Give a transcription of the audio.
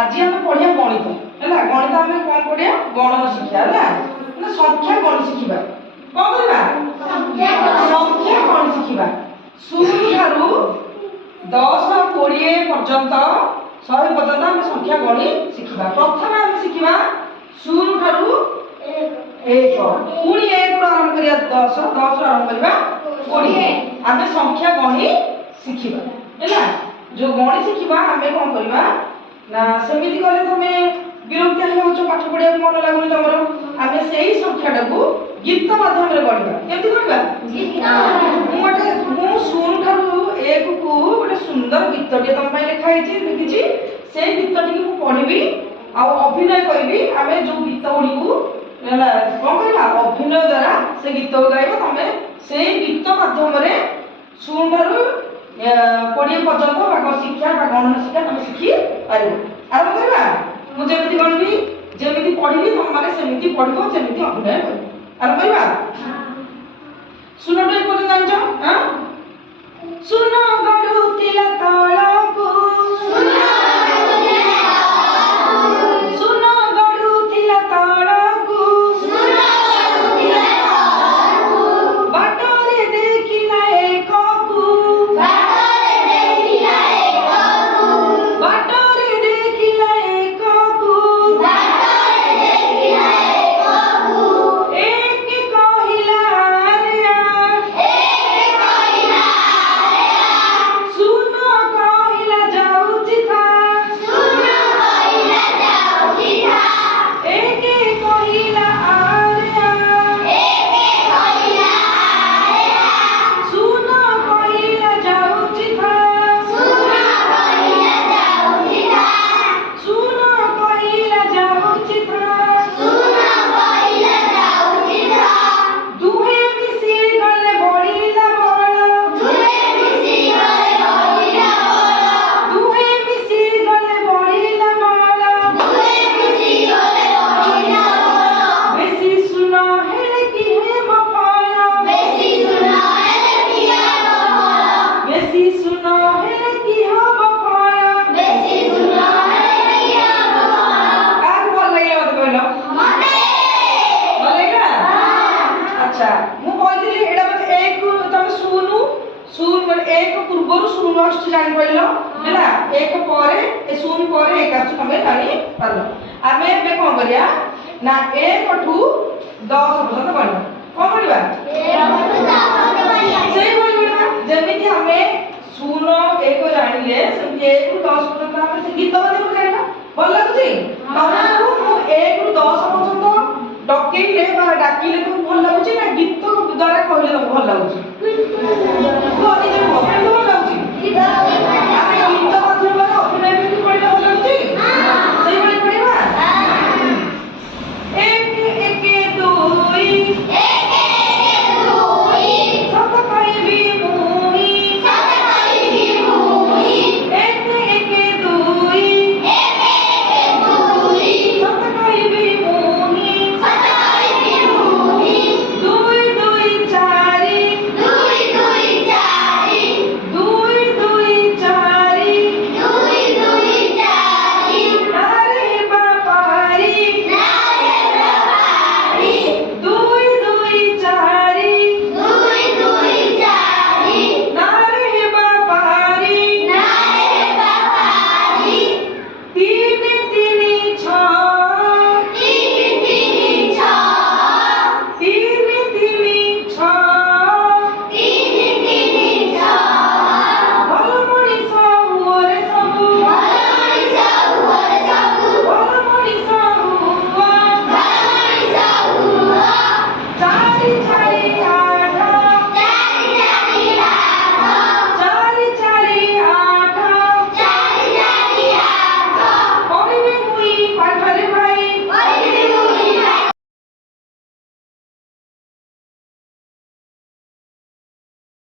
आज हम पढ़िया गणित है गणित आम कौन पढ़िया गणन शिक्षा है संख्या गण शिखा कौन करवा संख्या गण शिखा 0 ठारू 10 20 पर्यंत 100 पर्यंत आम संख्या गणी शिखा प्रथम आम शिखा 0 ठारू 1 पुणी 1 रु आरंभ करिया 10 10 रु आरंभ करिया 20 आम संख्या गणी शिखा है जो गणी शिखा आम कौन करवा ना सेमिति गले तुम विरक्ति हो पाठ पढ़िया मन लगुनि तुम आम से संख्या को गीत माध्यम गढ़ा केमती गढ़ा मु 0 ठारू 1 को गोटे सुंदर गीतटे तुम लिखाई लिखी से गीतटी को पढ़ी आ अभिनय करी आम जो गीत गुड़ी को कौन करवा अभिनय द्वारा से गीत गाइब तुम से गीत माध्यम 0 ठारू 20 पर्यंत भाग शिक्षा गणन शिक्षा तुम शिखी पार आरंभ करवा मुझे गणवी जमी पढ़ी तुम मैंने सेमती पढ़ो सेमती अभिनय कर आरंभ करवा सुन जान सुन गड़ुतिला तळकु सुन गड़ुतिला तळकु बाटरे देखिला एककु बाटरे देखिला एककु एक कहिला आर्या सुन कहिला जाउछि था एक कहिला आर्या सुन कहिला जाउछि था सुन कहिला जाउछि था दुहे मिसी गले बढिला बळ दुहे मिसी गले बढिला बळ बेसी सुन हेले कि हे मफल बेसी सुन हेले कि हो मफल काहे भल लागला मते कहलो भल लागला अच्छा मु कहली एडा मते एक तुम सुनु सुन माने एक पूर्वरु सुनु अष्ट जानि पइलो हैला एक परे ए सुन परे एक अष्ट तमे जानि पालो आमे बे कोन करिया ना 1 ठू 10 पर्यंत पढिबा कोन पढिबा 1 ठू 10 सेही पढिबा जेमिति हमें सुन एक जानिले सेमिति 1 ठू 10 पर्यंत हमें से गीत माध्यम गाइबा भल लागुची तमको मु 1 ठू 10 पर्यंत डकेइले बा डाकिले तो भल लागुची ना गीत द्वारा कहले भल लागुची